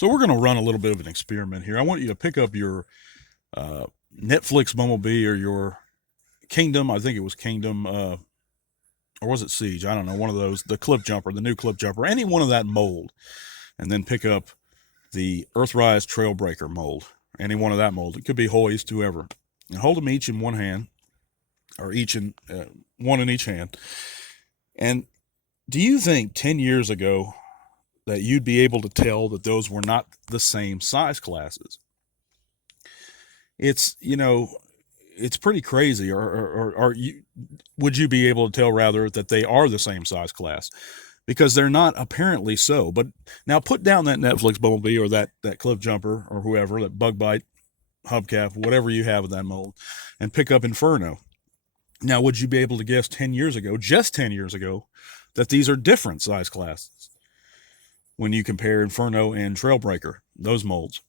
So we're going to run a little bit of an experiment here. I want you to pick up your uh, Netflix Bumblebee or your Kingdom. I think it was Kingdom, or was it Siege? I don't know. One of those, the clip jumper, the new clip jumper, any one of that mold, and then pick up the Earthrise Trailbreaker mold, any one of that mold. It could be Hoist, whoever, and hold them each in one hand, or each in one in each hand. And do you think 10 years ago that you'd be able to tell that those were not the same size classes? It's pretty crazy. Or you, would you be able to tell rather that they are the same size class? Because they're not apparently so. But now put down that Netflix Bumblebee or that Cliff Jumper or whoever, that Bug Bite, Hubcap, whatever you have of that mold, and pick up Inferno. Now, would you be able to guess 10 years ago, just 10 years ago, that these are different size classes when you compare Inferno and Trailbreaker, those molds?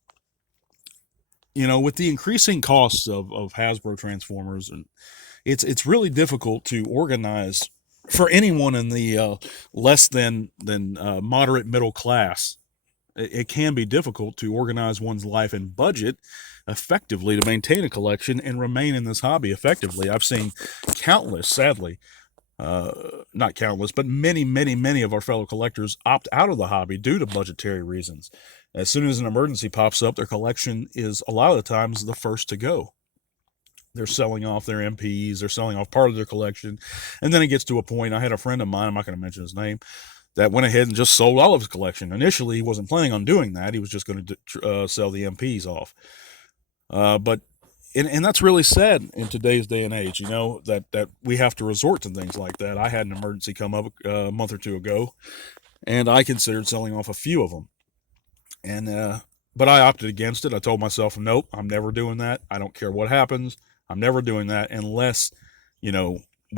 With the increasing costs of Hasbro Transformers, and it's really difficult to organize for anyone in the less than moderate middle class. It can be difficult to organize one's life and budget effectively to maintain a collection and remain in this hobby effectively. I've seen countless, sadly, not countless, but many, many, many of our fellow collectors opt out of the hobby due to budgetary reasons. As soon as an emergency pops up, their collection is a lot of the times the first to go. They're selling off their MPs, they're selling off part of their collection, and then it gets to a point. I had a friend of mine, I'm not going to mention his name, that went ahead and just sold all of his collection. Initially, he wasn't planning on doing that. He was just going to sell the MPs off. But that's really sad in today's day and age, that we have to resort to things like that. I had an emergency come up a month or two ago, and I considered selling off a few of them. But I opted against it. I told myself, nope, I'm never doing that. I don't care what happens. I'm never doing that unless, we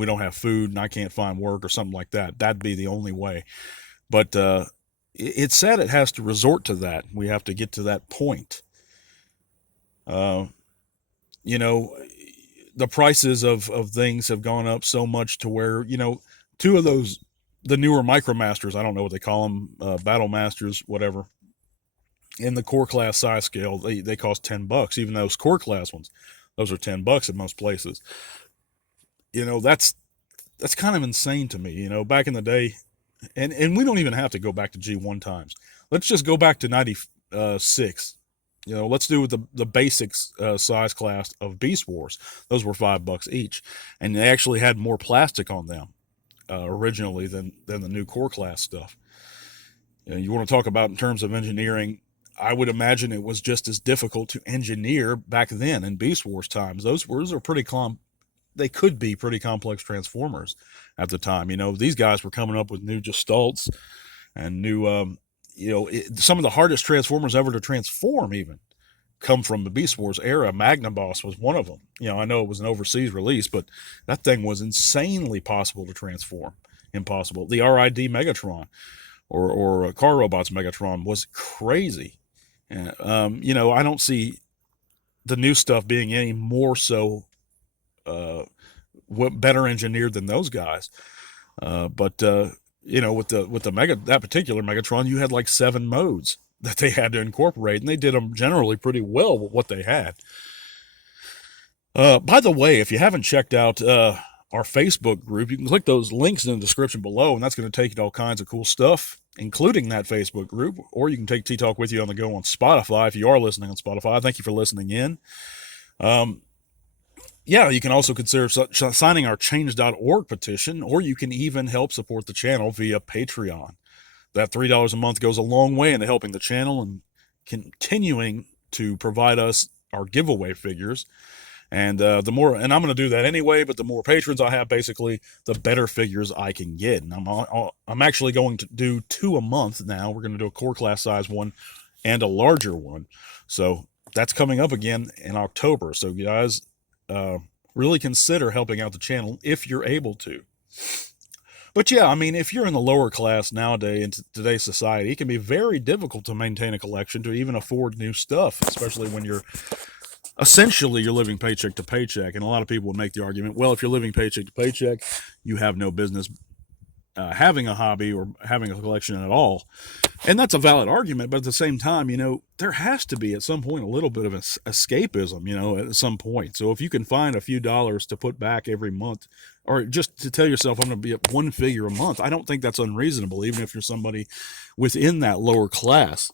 don't have food and I can't find work or something like that. That'd be the only way. But it's sad it has to resort to that. We have to get to that point. Uh, the prices of things have gone up so much to where, two of those, the newer Micromasters, I don't know what they call them, Battle Masters, whatever, in the core class size scale, they cost $10. Even those core class ones, those are $10 in most places. That's kind of insane to me. Back in the day, and we don't even have to go back to G1 times. Let's just go back to 96. Let's do the basics size class of Beast Wars. Those were $5 each, and they actually had more plastic on them originally than the new core class stuff. You want to talk about in terms of engineering? I would imagine it was just as difficult to engineer back then in Beast Wars times. Those are pretty they could be pretty complex transformers at the time. These guys were coming up with new gestalts and new, some of the hardest transformers ever to transform even come from the Beast Wars era. Magnum Boss was one of them. I know it was an overseas release, but that thing was insanely possible to transform. Impossible. The RID Megatron or Car Robots Megatron was crazy. I don't see the new stuff being any more so better engineered than those guys. But with the that particular Megatron, you had like 7 modes that they had to incorporate, and they did them generally pretty well with what they had. By the way, if you haven't checked out our Facebook group, you can click those links in the description below, and that's going to take you to all kinds of cool stuff, including that Facebook group. Or you can take T-Talk with you on the go on Spotify if you are listening on Spotify. Thank you for listening in. You can also consider signing our change.org petition, or you can even help support the channel via Patreon. That $3 a month goes a long way into helping the channel and continuing to provide us our giveaway figures. And the more, and I'm going to do that anyway, but the more patrons I have, basically, the better figures I can get. And I'm actually going to do 2 a month now. We're going to do a core class size one and a larger one. So that's coming up again in October. So guys, really consider helping out the channel if you're able to. But yeah, if you're in the lower class nowadays in today's society, it can be very difficult to maintain a collection, to even afford new stuff, especially when you're living paycheck to paycheck. And a lot of people would make the argument, well, if you're living paycheck to paycheck, you have no business having a hobby or having a collection at all. And that's a valid argument, but at the same time, there has to be at some point a little bit of escapism, at some point. So if you can find a few dollars to put back every month, or just to tell yourself, I'm going to be at one figure a month, I don't think that's unreasonable, even if you're somebody within that lower class.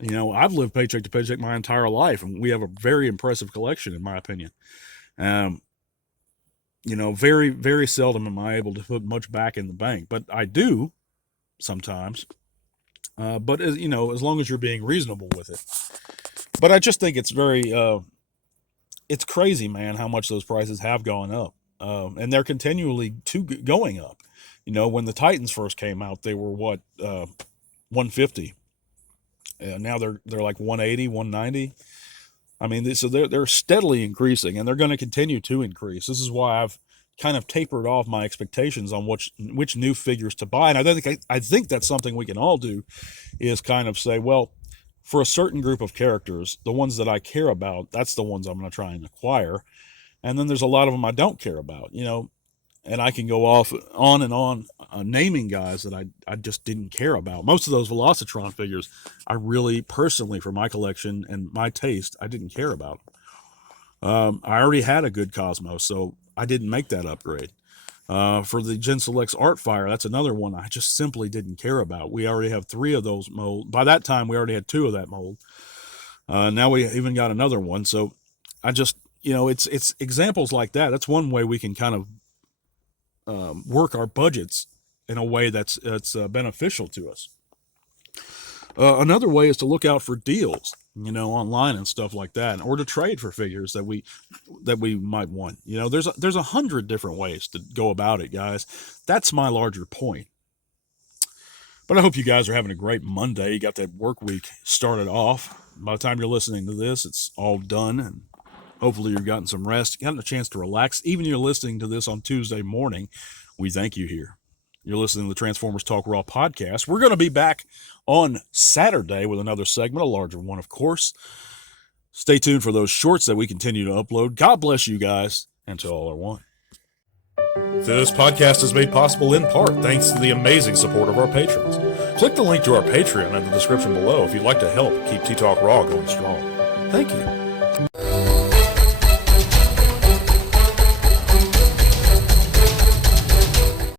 I've lived paycheck to paycheck my entire life, and we have a very impressive collection, in my opinion. Very, very seldom am I able to put much back in the bank, but I do sometimes. But as long as you're being reasonable with it. But I just think it's it's crazy, man, how much those prices have gone up. And they're continually going up. When the Titans first came out, they were what, 150. Now they're like 180, 190. I mean, so they're steadily increasing, and they're going to continue to increase. This is why I've kind of tapered off my expectations on which new figures to buy. And I think that's something we can all do, is kind of say, well, for a certain group of characters, the ones that I care about, that's the ones I'm going to try and acquire. And then there's a lot of them I don't care about, and I can go on and on naming guys that I just didn't care about. Most of those Velocitron figures, I really, personally, for my collection and my taste, I didn't care about. I already had a good Cosmos, so I didn't make that upgrade. For the Gen Selects Artfire, that's another one I just simply didn't care about. We already have 3 of those molds. By that time, we already had 2 of that mold. Now we even got another one. So I just, it's examples like that. That's one way we can kind of work our budgets in a way that's beneficial to us. Another way is to look out for deals, online and stuff like that, or to trade for figures that we might want. There's 100 different ways to go about it, guys. That's my larger point. But I hope you guys are having a great Monday. You got that work week started off. By the time you're listening to this, it's all done, and hopefully you've gotten some rest, gotten a chance to relax. Even you're listening to this on Tuesday morning, we thank you here. You're listening to the Transformers Talk Raw podcast. We're going to be back on Saturday with another segment, a larger one, of course. Stay tuned for those shorts that we continue to upload. God bless you guys, and to all are one. This podcast is made possible in part thanks to the amazing support of our patrons. Click the link to our Patreon in the description below if you'd like to help keep T-Talk Raw going strong. Thank you.